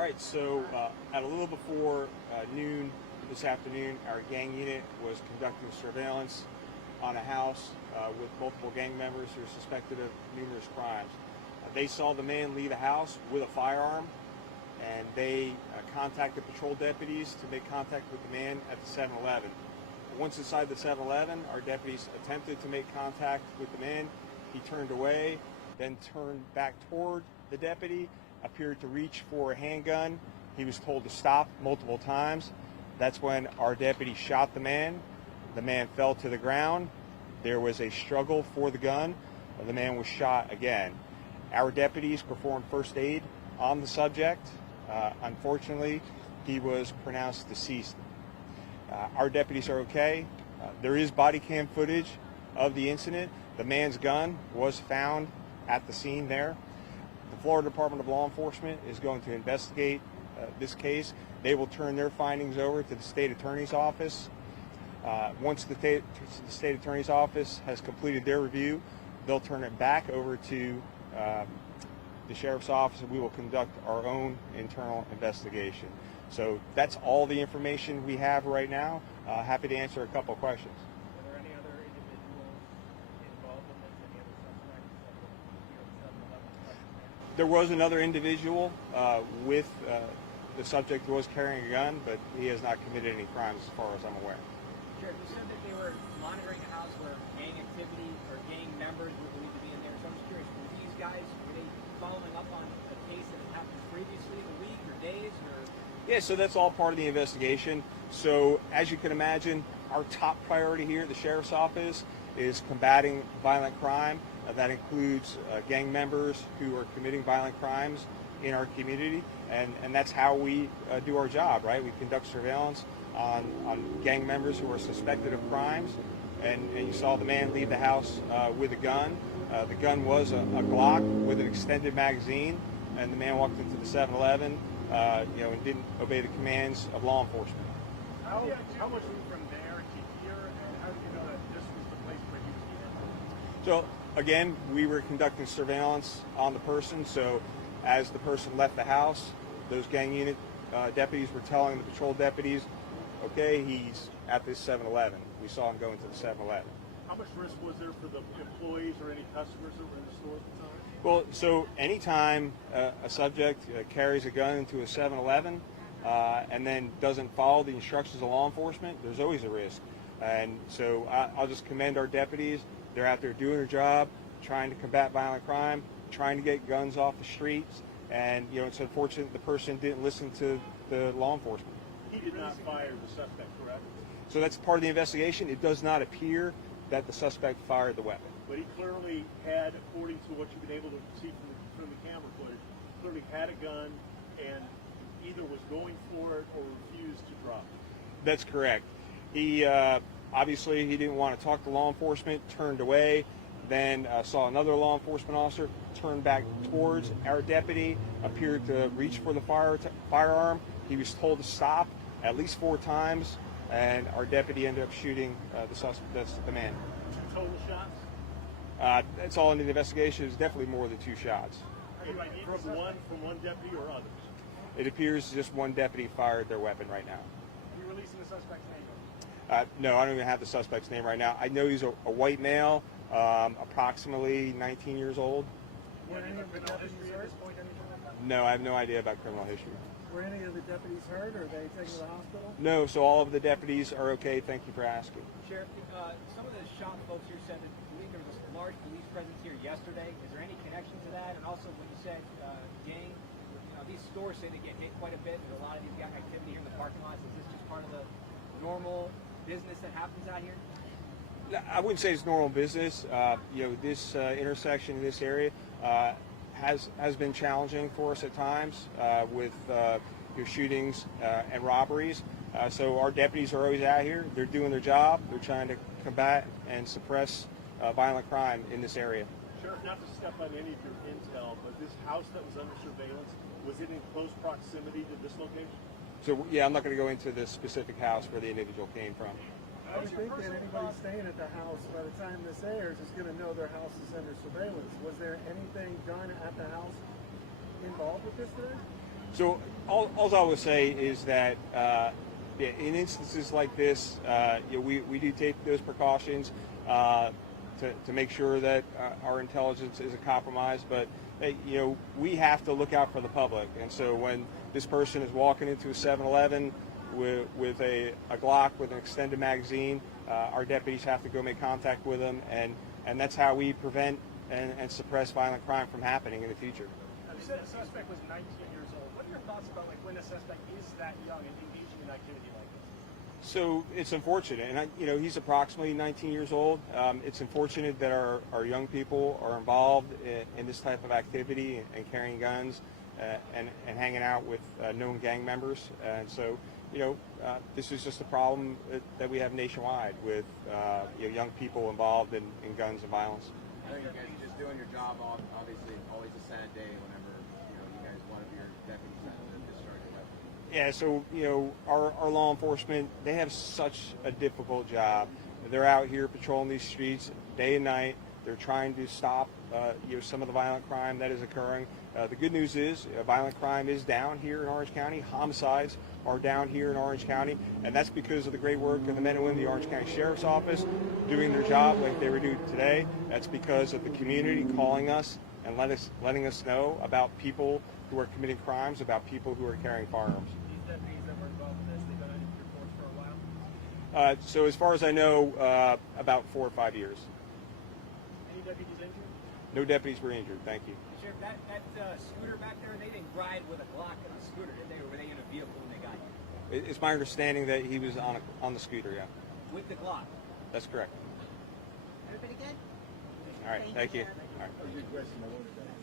right, so at a little before noon this afternoon, our gang unit was conducting surveillance on a house with multiple gang members who are suspected of numerous crimes. They saw the man leave a house with a firearm, and they contacted patrol deputies to make contact with the man at the 7-Eleven. Once inside the 7-Eleven, our deputies attempted to make contact with the man. He turned away, then turned back toward the deputy, appeared to reach for a handgun. He was told to stop multiple times. That's when our deputy shot the man. The man fell to the ground. There was a struggle for the gun. The man was shot again. Our deputies performed first aid on the subject. Unfortunately, he was pronounced deceased. Our deputies are okay. There is body cam footage of the incident. The man's gun was found at the scene there. The Florida Department of Law Enforcement is going to investigate this case. They will turn their findings over to the state attorney's office. Once the state attorney's office has completed their review, they'll turn it back over to the sheriff's office, and we will conduct our own internal investigation. So that's all the information we have right now. Happy to answer a couple of questions. Were there any other individuals involved in this? Any other suspects? There was another individual with the subject who was carrying a gun, but he has not committed any crimes as far as I'm aware. Sheriff, you said that they were monitoring a house where gang activity or gang members were believed to be in there. So I'm just curious, were these guys, were they following up on a case that had happened previously in a week or days? Or? Yeah, so that's all part of the investigation. So as you can imagine, our top priority here at the sheriff's office is combating violent crime. That includes gang members who are committing violent crimes in our community, and that's how we do our job, right? We conduct surveillance on gang members who are suspected of crimes, and you saw the man leave the house with a gun. The gun was a Glock with an extended magazine, and the man walked into the 7-Eleven, and didn't obey the commands of law enforcement. How much room from there to here, and how did you know that this was the place where he was So again, we were conducting surveillance on the person. So as the person left the house, those gang unit deputies were telling the patrol deputies, okay, he's at this 7-Eleven. We saw him go into the 7-Eleven. How much risk was there for the employees or any customers that were in the store at the time? Well, so anytime a subject carries a gun into a 7-Eleven and then doesn't follow the instructions of law enforcement, there's always a risk. And so I'll just commend our deputies. They're out there doing their job, trying to combat violent crime, trying to get guns off the streets. And, it's unfortunate the person didn't listen to the law enforcement. He did not fire the suspect, correct? So that's part of the investigation. It does not appear that the suspect fired the weapon. But he clearly had, according to what you've been able to see from the camera footage, clearly had a gun and either was going for it or refused to drop it. That's correct. He obviously he didn't want to talk to law enforcement, turned away, then saw another law enforcement officer, turned back towards our deputy, appeared to reach for the firearm. He was told to stop at least 4 times, and our deputy ended up shooting the suspect. That's the man. 2 total shots? That's all in the investigation. It was definitely more than 2 shots. From one deputy or others? It appears just one deputy fired their weapon right now. Are you releasing the suspect's name? No, I don't even have the suspect's name right now. I know he's a white male, approximately 19 years old. Were any of the deputies hurt? No, I have no idea about criminal history. Were any of the deputies hurt, or are they taken to the hospital? No, so all of the deputies are okay. Thank you for asking. Sheriff, some of the shop folks here said that believe there was a large police presence here yesterday. Is there any connection to that? And also, when you said gang, these stores say they get hit quite a bit. There's a lot of these gang activity here in the parking lots. Is this just part of the normal business that happens out here? I wouldn't say it's normal business. This intersection in this area has been challenging for us at times with shootings and robberies. So our deputies are always out here. They're doing their job. They're trying to combat and suppress violent crime in this area. Sheriff, not to step on any of your intel, but this house that was under surveillance, was it in close proximity to this location? So, yeah, I'm not going to go into the specific house where the individual came from. I would think that anybody staying at the house, by the time this airs, is going to know their house is under surveillance. Was there anything done at the house involved with this today? So all I will say is that in instances like this, we do take those precautions to make sure that our intelligence isn't compromised. But we have to look out for the public. And so when this person is walking into a 7-Eleven with a Glock with an extended magazine, our deputies have to go make contact with them, and that's how we prevent and suppress violent crime from happening in the future. You said the suspect was 19 years old. What are your thoughts about when a suspect is that young and engaging in activity like this? So it's unfortunate, and he's approximately 19 years old. It's unfortunate that our young people are involved in this type of activity and carrying guns and hanging out with known gang members. And so, this is just a problem that we have nationwide with young people involved in guns and violence. I think you guys are just doing your job. Obviously, always a sad day whenever you guys, one of your deputies has to discharge a weapon. Yeah, so our law enforcement, they have such a difficult job. They're out here patrolling these streets day and night. They're trying to stop some of the violent crime that is occurring. The good news is violent crime is down here in Orange County. Homicides are down here in Orange County, and that's because of the great work of the men and women of the Orange County Sheriff's Office doing their job like they were doing today. That's because of the community calling us and letting us know about people who are committing crimes, about people who are carrying firearms. These deputies that were involved in this, they've been on your force for a while? So as far as I know, about 4 or 5 years. Any deputies injured? No deputies were injured. Thank you. Sheriff, that scooter back there, they didn't ride with a Glock on a scooter, did they? Or were they in a vehicle when they got you? It's my understanding that he was on the scooter. Yeah, With the Glock? that's correct. Everybody good? All right. Thank you. Sheriff. All right. That was a good question. I wanted to ask.